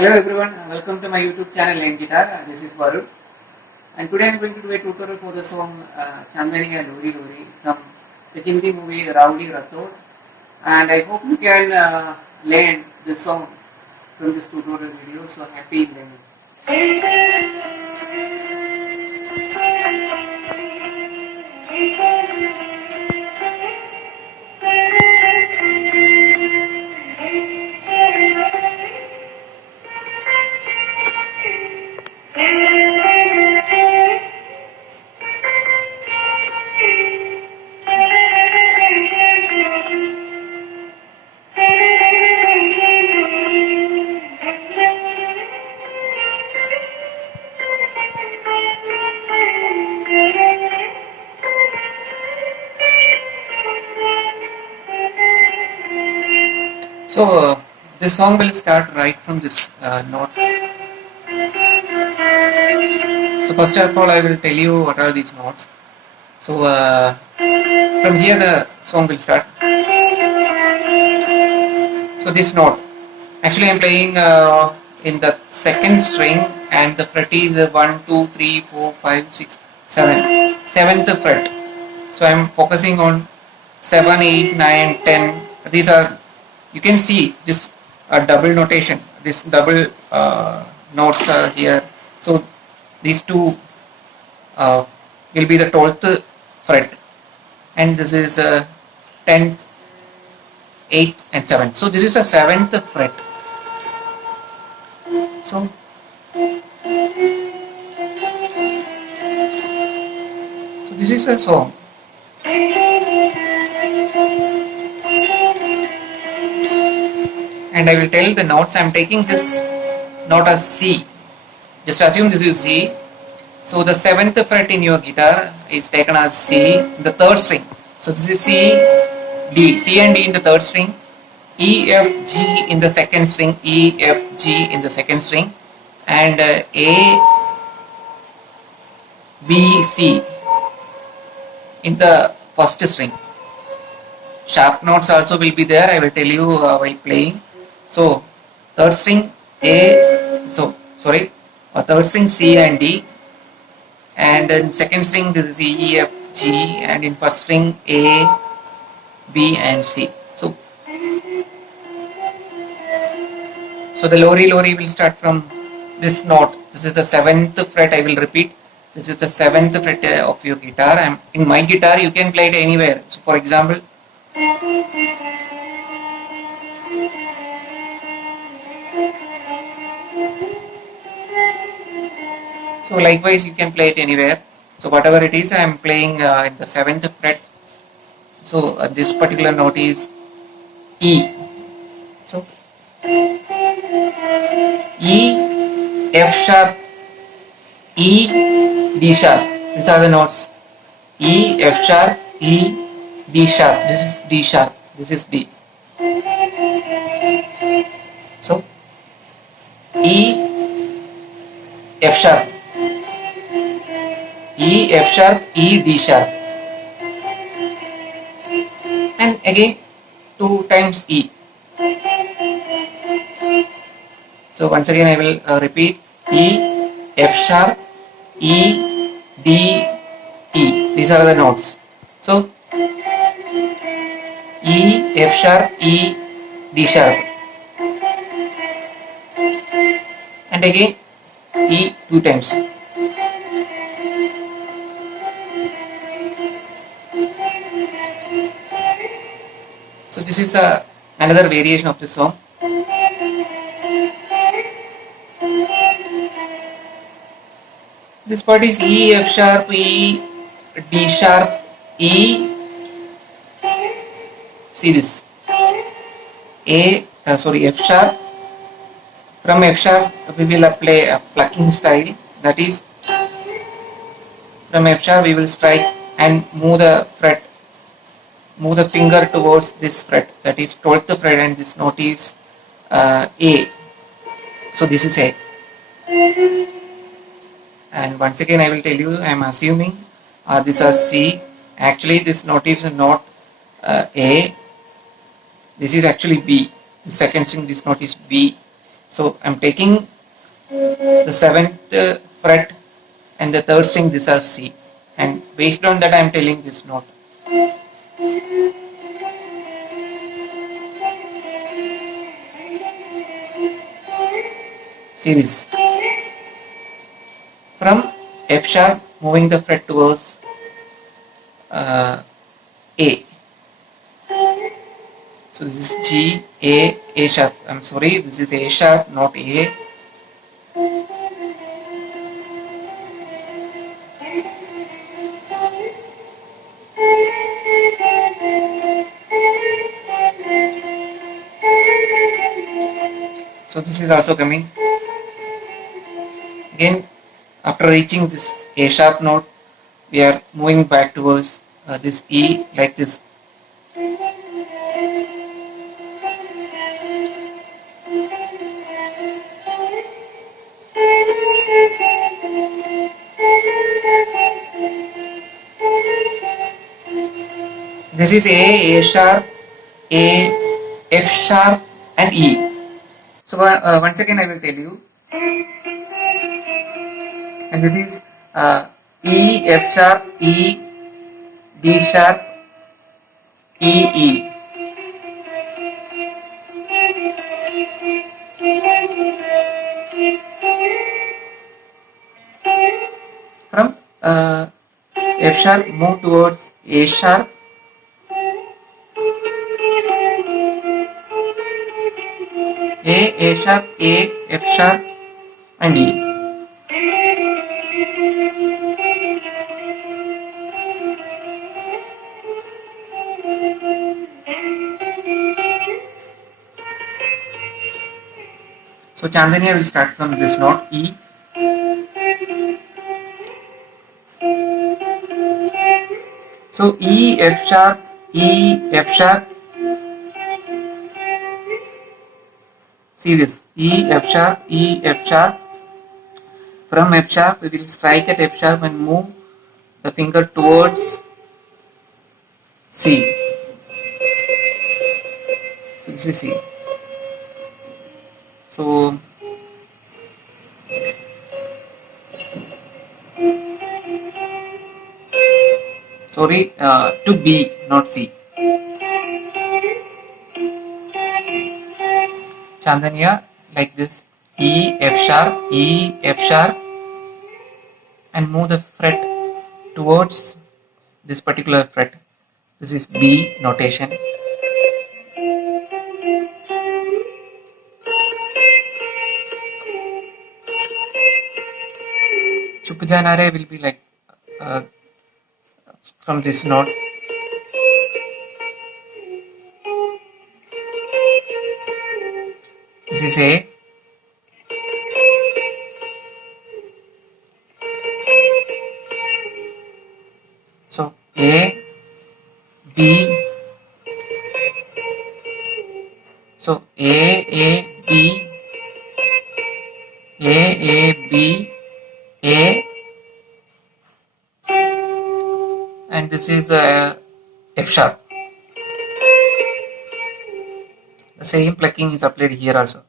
Hello everyone, welcome to my YouTube channel Lane Guitar. This is Varun, and today I am going to do a tutorial for the song Chandaniya Lori Lori from the Hindi movie Rowdy Rathod, and I hope you can learn the song from this tutorial video. So happy learning. So this song will start right from this note. So first of all, I will tell you what are these notes. So from here the song will start. So this note, actually I am playing in the second string, and the fret is 1, 2, 3, 4, 5, 6, 7. Seventh fret. So I am focusing on 7, 8, 9, 10. These are, you can see this double notation. This double notes are here. So these two will be the 12th fret, and this is 10th, 8th and 7th. So this is a 7th fret. So this is a song. And I will tell the notes. I am taking this note as C. Just assume this is C. So the 7th fret in your guitar is taken as C, the 3rd string. So this is C, D. C and D in the 3rd string. E, F, G in the 2nd string. E, F, G in the 2nd string. And A, B, C in the 1st string. Sharp notes also will be there. I will tell you while playing. So 3rd string A, 3rd string C and D, and in 2nd string this is E, F, G, and in 1st string A, B and C. So the Lori Lori will start from this note. This is the 7th fret. I will repeat. This is the 7th fret of your guitar. In my guitar you can play it anywhere. So for example, so likewise you can play it anywhere. So whatever it is, I am playing in the 7th fret. So this particular note is E. So E, F sharp, E, D sharp. These are the notes. E, F sharp, E, D sharp. This is D sharp. This is D. So E, F sharp, E, F sharp, E, D sharp, and again 2 times E. So once again I will repeat: E, F sharp, E, D, E. These are the notes. So E, F sharp, E, D sharp, and again E 2 times. So this is another variation of this song. This part is E, F sharp, E, D sharp, E. See this. F sharp. From F sharp we will apply a plucking style. That is, from F sharp we will strike and move the fret, move the finger towards this fret. That is 12th fret, and this note is A. So this is A. And once again I will tell you, I am assuming this is C. Actually this note is not A. This is actually B. The second string, this note is B. So I'm taking the 7th fret and the 3rd string, this are C, and based on that I am telling this note. See this, from F sharp moving the fret towards A. So this is G, A sharp. I'm sorry, this is A sharp, not A. So this is also coming. Again, after reaching this A sharp note, we are moving back towards this E like this. This is A sharp, A, F sharp and E. So once again I will tell you. And this is E, F sharp, E, D sharp, E, E. From F sharp move towards A sharp, A sharp, A, F sharp and E. So Chandaniya will start from this note E. So E, F sharp, E, F sharp. See this, E, F sharp, E, F sharp. From F sharp we will strike at F sharp and move the finger towards C. So this is C. So sorry, to B, not C. Chandaniya like this, E, F sharp, E, F sharp, and move the fret towards this particular fret. This is B notation. Chup Jana Re will be like from this note. This is A. So A, B. So A, B, A, B, A, and this is F sharp. The same plucking is applied here also.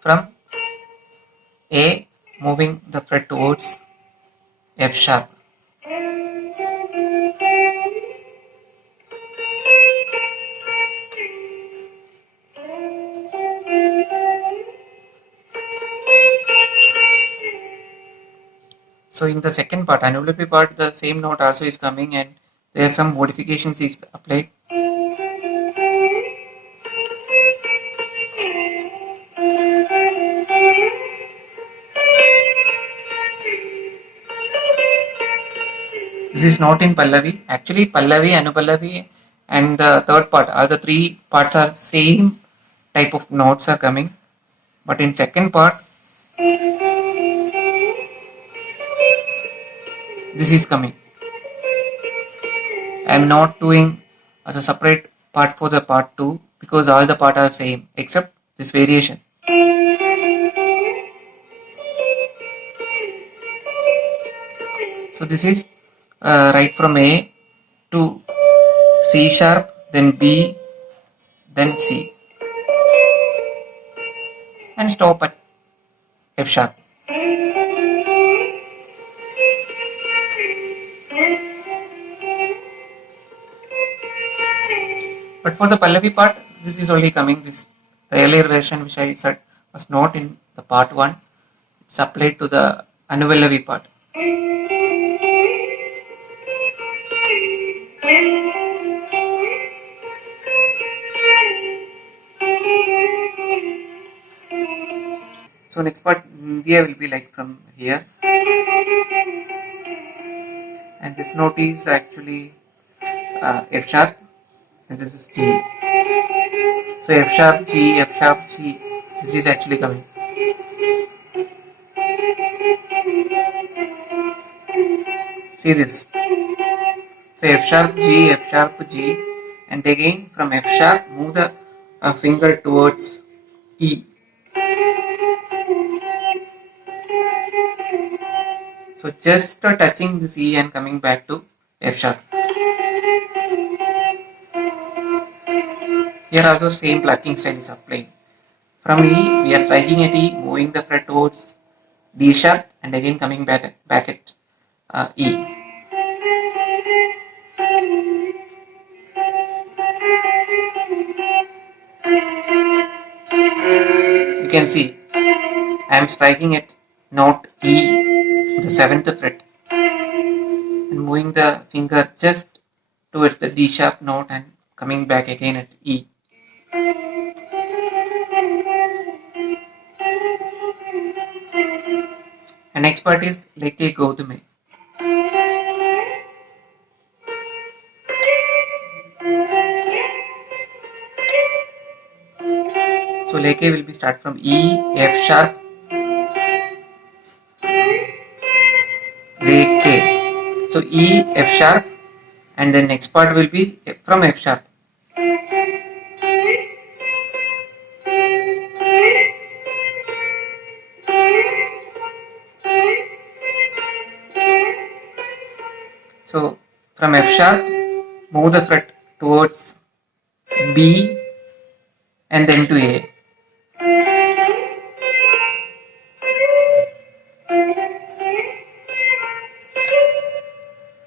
From A, moving the fret towards F sharp. So in the second part, Anulipi part, the same note also is coming and there are some modifications is applied. This is not in Pallavi. Actually, Pallavi, Anupallavi, and the third part, all the three parts are same type of notes are coming. But in second part, this is coming. I am not doing as a separate part for the part 2 because all the part are same except this variation. So this is right from A to C sharp, then B, then C. and stop at F sharp. But for the Pallavi part, this is only coming. The earlier version which I said was not in the part 1. It's applied to the Anupallavi part. So next part India will be like from here, and this note is actually F sharp, and this is G. So F sharp G, F sharp G. This is actually coming. See this. So F sharp G, F sharp G, and again from F sharp move the finger towards E. So just touching this E and coming back to F sharp. Here also same plucking style is applying. From E, we are striking at E, moving the fret towards D sharp, and again coming back at E. You can see I am striking at note E, the 7th fret, and moving the finger just towards the D sharp note and coming back again at E. And next part is Leke Gautume. So Leke will be start from E, F sharp, Leke. So E, F sharp, and then next part will be from F sharp. So from F sharp, move the fret towards B and then to A.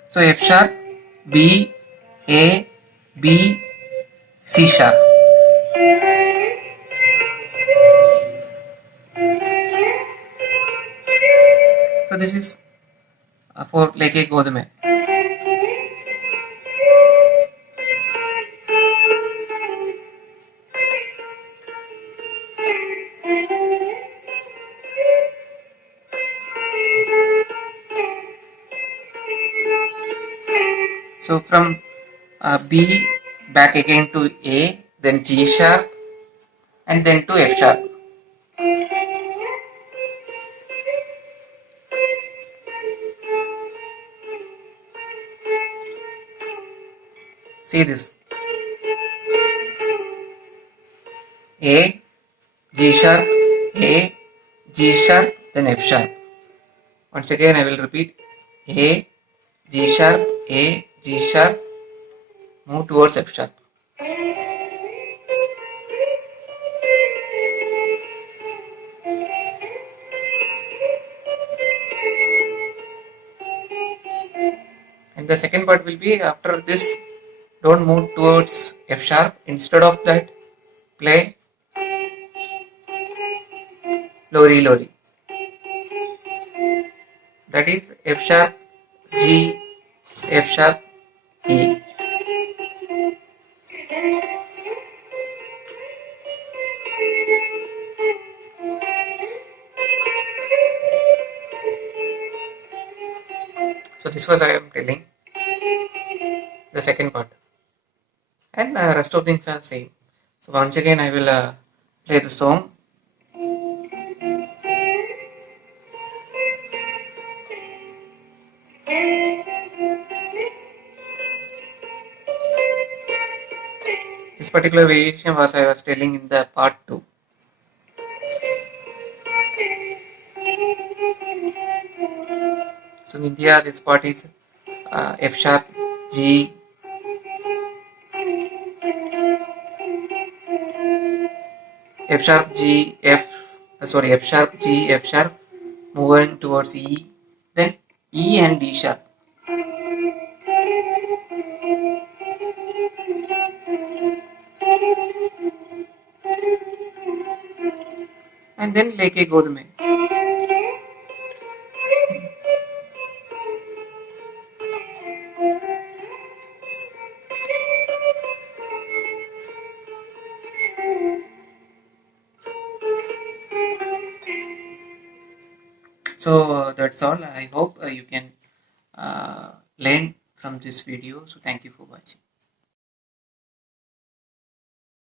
So F sharp, B, A, B, C sharp. So this is for Leke Gautume. So from B back again to A, then G sharp, and then to F sharp. See this. A, G sharp, A, G sharp, then F sharp. Once again I will repeat. A, G sharp, A, G sharp, move towards F sharp. And the second part will be after this, don't move towards F sharp. Instead of that, play Lori Lori. That is F sharp, G, F sharp, E. So this was I am telling the second part, and rest of things are same. So once again I will play the song. This particular variation was I was telling in the part 2. So in India this part is F sharp, G, F sharp, G, F, sorry, F sharp, G, F sharp, moving towards E, then E and D sharp. And then Leke Godume. So that's all. I hope you can learn from this video. So thank you for watching.